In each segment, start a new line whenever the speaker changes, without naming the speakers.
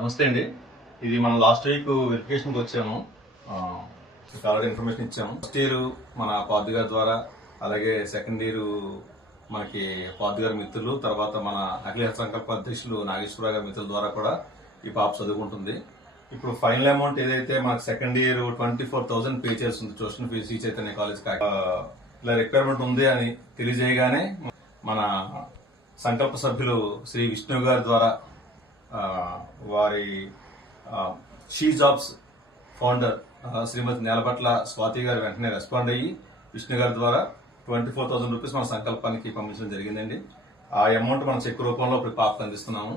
నమస్తే అండి. ఇది మనం లాస్ట్ వీక్ వెరిఫికేషన్కి వచ్చాము. ఆల్రెడీ ఇన్ఫర్మేషన్ ఇచ్చాము. ఫస్ట్ ఇయర్ మన పాదు గారి ద్వారా అలాగే సెకండ్ ఇయర్ మనకి పాదు గారి మిత్రులు తర్వాత మన అఖిల సంకల్ప అధ్యక్షులు నాగేశ్వరరావు గారి మిత్రుల ద్వారా కూడా ఈ పాప చదువుకుంటుంది. ఇప్పుడు ఫైనల్ అమౌంట్ ఏదైతే మనకు second year twenty four thousand pay చేస్తుంది ట్యూషన్ ఫీజు టీచర్ అనే కాలేజ్ ఇలా రిక్వైర్మెంట్ ఉంది అని తెలియజేయగానే మన సంకల్ప సభ్యులు శ్రీ విష్ణు గారి ద్వారా వారి she jobs founder Shrimati Nelapatla Swathi గారు వెంటనే రెస్పాండ్ అయ్యి విష్ణు గారి ద్వారా ట్వంటీ ఫోర్ థౌసండ్ రూపీస్ మన సంకల్పానికి పంపించడం జరిగిందండి. ఆ అమౌంట్ మనం చెక్ రూపంలో ఇప్పుడు పాపకు అందిస్తున్నాము.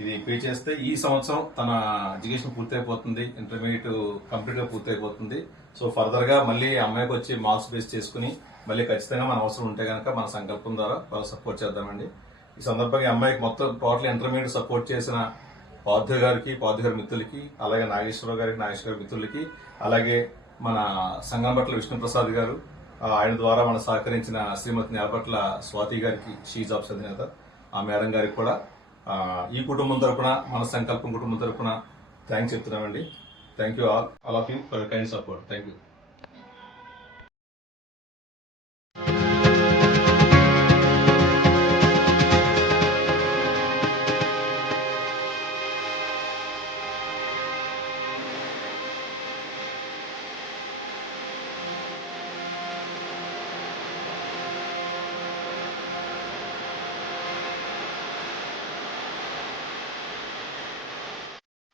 ఇది పే చేస్తే ఈ సంవత్సరం తన ఎడ్యుకేషన్ పూర్తయిపోతుంది ఇంటర్మీడియట్ కంప్లీట్గా పూర్తయిపోతుంది. సో ఫర్దర్గా మళ్ళీ అమ్మాయికి వచ్చి మార్క్స్ బేస్ చేసుకుని మళ్ళీ ఖచ్చితంగా మన అవసరం ఉంటే కనుక మన సంకల్పం ద్వారా వాళ్ళు సపోర్ట్ చేద్దామండి. ఈ సందర్భంగా అమ్మాయికి మొత్తం టోటల్ ఇంటర్మీడియట్ సపోర్ట్ చేసిన పార్థ గారికి పార్థ గారి మిత్రులకి అలాగే నాగేశ్వరరావు గారికి నాగేశ్వర గారి మిత్రులకి అలాగే మన సంగంపట్ల విష్ణుప్రసాద్ గారు ఆయన ద్వారా మన సహకరించిన శ్రీమతి నేపట్ల స్వాతి గారికి షీ జాబ్స్ అధినేత ఆ మేడం గారికి కూడా ఈ కుటుంబం తరపున మన సంకల్పం కుటుంబం తరపున thanks చెప్తున్నామండి. Thank you all all of you for kind support thank you